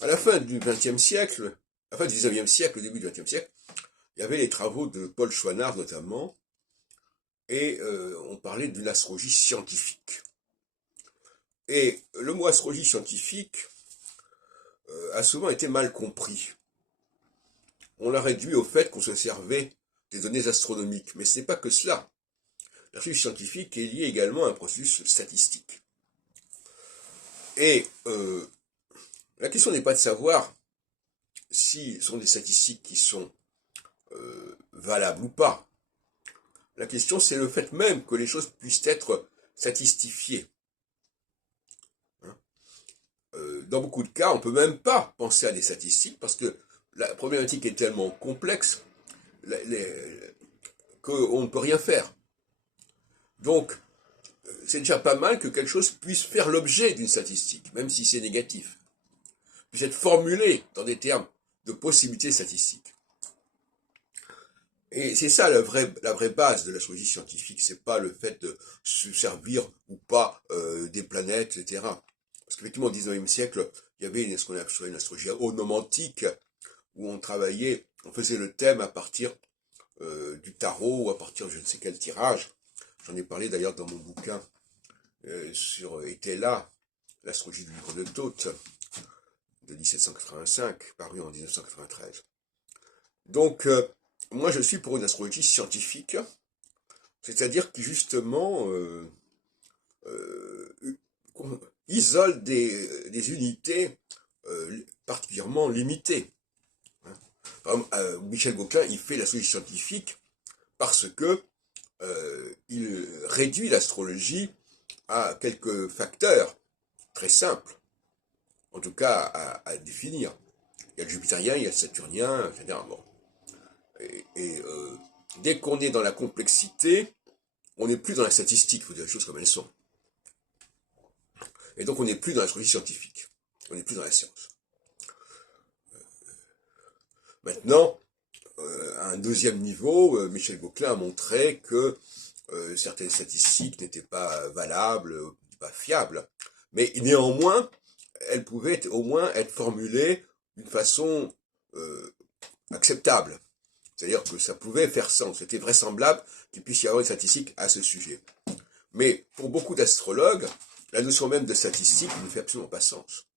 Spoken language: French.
À la fin du XXe siècle, à la fin du XIXe siècle, au début du XXe siècle, il y avait les travaux de Paul Chouinard notamment, et on parlait d'une astrologie scientifique. Et le mot astrologie scientifique a souvent été mal compris. On l'a réduit au fait qu'on se servait des données astronomiques, mais ce n'est pas que cela. L'astrologie scientifique est liée également à un processus statistique. Et la question n'est pas de savoir si ce sont des statistiques qui sont valables ou pas. La question, c'est le fait même que les choses puissent être statistifiées. Dans beaucoup de cas, on ne peut même pas penser à des statistiques parce que la problématique est tellement complexe qu'on ne peut rien faire. Donc, c'est déjà pas mal que quelque chose puisse faire l'objet d'une statistique, même si c'est négatif, puisse être formulé dans des termes de possibilités statistiques. Et c'est ça la vraie base de l'astrologie scientifique, c'est pas le fait de se servir ou pas des planètes, etc. Parce qu'effectivement, au XIXe siècle, il y avait ce qu'on appelait une astrologie onomantique, où on travaillait, on faisait le thème à partir du tarot, ou à partir de je ne sais quel tirage. J'en ai parlé d'ailleurs dans mon bouquin sur Était là, l'astrologie du livre de Thoth, de 1785, paru en 1993. Donc, moi je suis pour une astrologie scientifique, c'est-à-dire qui justement isole des unités particulièrement limitées. Par exemple, Michel Gauquelin, il fait l'astrologie scientifique parce que il réduit l'astrologie à quelques facteurs très simples, en tout cas à définir. Il y a le jupitérien, il y a le saturnien, etc. Bon. Dès qu'on est dans la complexité, on n'est plus dans la statistique, il faut dire les choses comme elles sont. Et donc on n'est plus dans l'astrologie scientifique, on n'est plus dans la science. Maintenant, à un deuxième niveau, Michel Gauquelin a montré que certaines statistiques n'étaient pas valables, pas fiables, mais néanmoins, elles pouvaient au moins être formulées d'une façon acceptable. C'est-à-dire que ça pouvait faire sens, c'était vraisemblable qu'il puisse y avoir une statistique à ce sujet. Mais pour beaucoup d'astrologues, la notion même de statistique ne fait absolument pas sens.